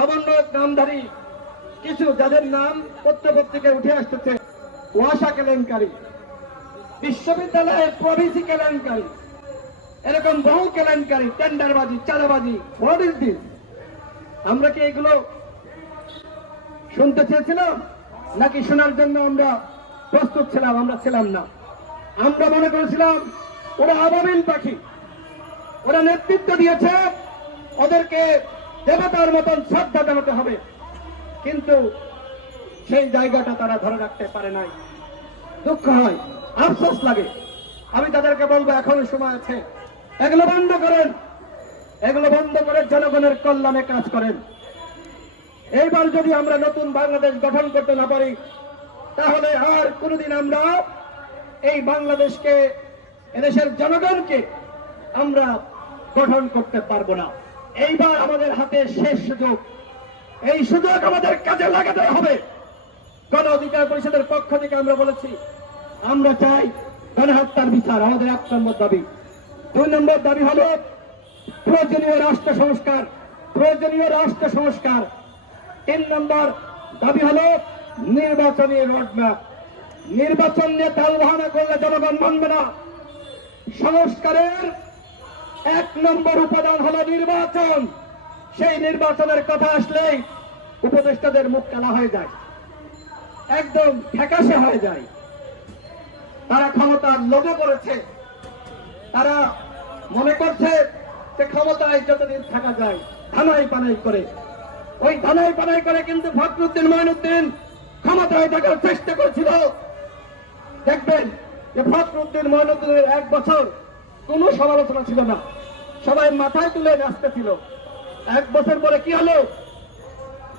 সমন্বয়ক নামধারী কিছু যাদের নাম পত্রপত্রিকায় উঠে আসতেছে, ওয়াসা কেলেঙ্কারী, বিশ্ববিদ্যালয়ের প্রভিসি কেলেঙ্কারী, এরকম বহু কেলেঙ্কারী, টেন্ডারবাজি, চাঁদাবাজি হোয়াট ইজ দিস আমরা কি এগুলো শুনতে চেয়েছিলাম? নাকি শোনার জন্য আমরা প্রস্তুত ছিলাম? আমরা ছিলাম না। আমরা মনে করেছিলাম ওরা আবাবিল পাখি। ওরা নেতৃত্ব দিয়েছে। ওদেরকে দেবতার মতন শ্রদ্ধা জানাতে হবে। কিন্তু সেই জায়গাটা তারা ধরে রাখতে পারে নাই। দুঃখ হয়, আফসোস লাগে। আমি তাদেরকে বলব, এখনও সময় আছে। এগুলো বন্ধ করেন। এগুলো বন্ধ করে জনগণের কল্যাণে কাজ করেন। এইবার যদি আমরা নতুন বাংলাদেশ গঠন করতে না পারি, তাহলে আর কোনোদিন আমরা এই বাংলাদেশকে, এদেশের জনগণকে আমরা গঠন করতে পারব না। এইবার আমাদের হাতে শেষ সুযোগ। এই সুযোগ আমাদের কাজে লাগাতে হবে। গণ অধিকার পরিষদের পক্ষ থেকে আমরা বলেছি, আমরা চাই গণহত্যার বিচার আমাদের এক নম্বর দাবি। দুই নম্বর দাবি হলো প্রয়োজনীয় রাষ্ট্র সংস্কার। প্রয়োজনীয় রাষ্ট্র সংস্কার। তিন নম্বর দাবি হলো নির্বাচনী রোডম্যাপ নির্বাচন নিয়ে তাল করলে জনগণ মানবে না। সংস্কারের এক নম্বর উপাদান হলো নির্বাচন। সেই নির্বাচনের কথা আসলেই উপদেষ্টাদের মুখ কালা হয়ে যায়। একদম ফ্যাকাশে হয়ে যায়। তারা ক্ষমতার লোভে করেছে তারা মনে করছে যে ক্ষমতায় যতদিন থাকা যায় ধানাই পানাই করে। ওই ধানাই পানাই করে কিন্তু ফখরুদ্দিন মঈনুদ্দিন ক্ষমতায় থাকার চেষ্টা করেছিল। দেখবেন যে ফখরুদ্দিন মঈনুদ্দিনের এক বছর কোনো সমালোচনা ছিল না। সবাই মাথায় তুলে নাচতে ছিল এক বছর পরে কি হলো?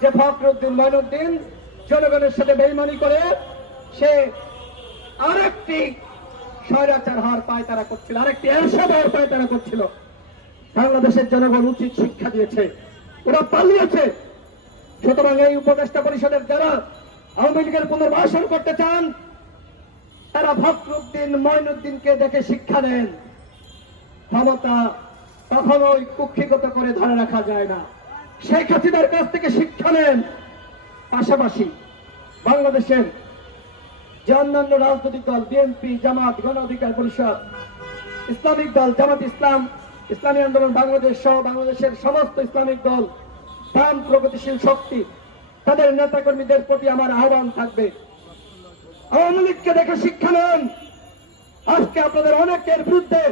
যে ফখরুদ্দিন মঈনুদ্দিন জনগণের সাথে বেইমানি করে, সে আরেকটি স্বৈরাচার হওয়ার পায় তারা করছিল, আরেকটি এরশাদ হওয়ার পায় তারা করছিল। বাংলাদেশের জনগণ উচিত শিক্ষা দিয়েছে, ওরা পালিয়েছে। সুতরাং এই উপদেষ্টা পরিষদের যারা আওয়ামী লীগের পুনর্বাসন করতে চান, তারা ফখরুদ্দিন মঈনুদ্দিনকে দেখে শিক্ষা নেন ক্ষমতা কখনোই কুক্ষিগত করে ধরে রাখা যায় না। শেখ হাসিনার কাছ থেকে শিক্ষা নেন। পাশাপাশি বাংলাদেশের যে অন্যান্য রাজনৈতিক দল, বিএনপি, জামাত, গণ অধিকার পরিষদ, ইসলামিক দল, জামাত ইসলাম, ইসলামী আন্দোলন, বাংলাদেশ সহ বাংলাদেশের সমস্ত ইসলামিক দল বাম প্রগতিশীল শক্তি, তাদের নেতাকর্মীদের প্রতি আমার আহ্বান থাকবে। আওয়ামী লীগকে দেখে শিক্ষা নেন। আজকে আপনাদের অনেকের বিরুদ্ধে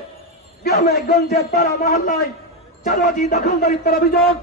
গ্রামে গঞ্জে পাড়া মহল্লায় চারোয়াজি দখলদারিত্বের অভিযোগ।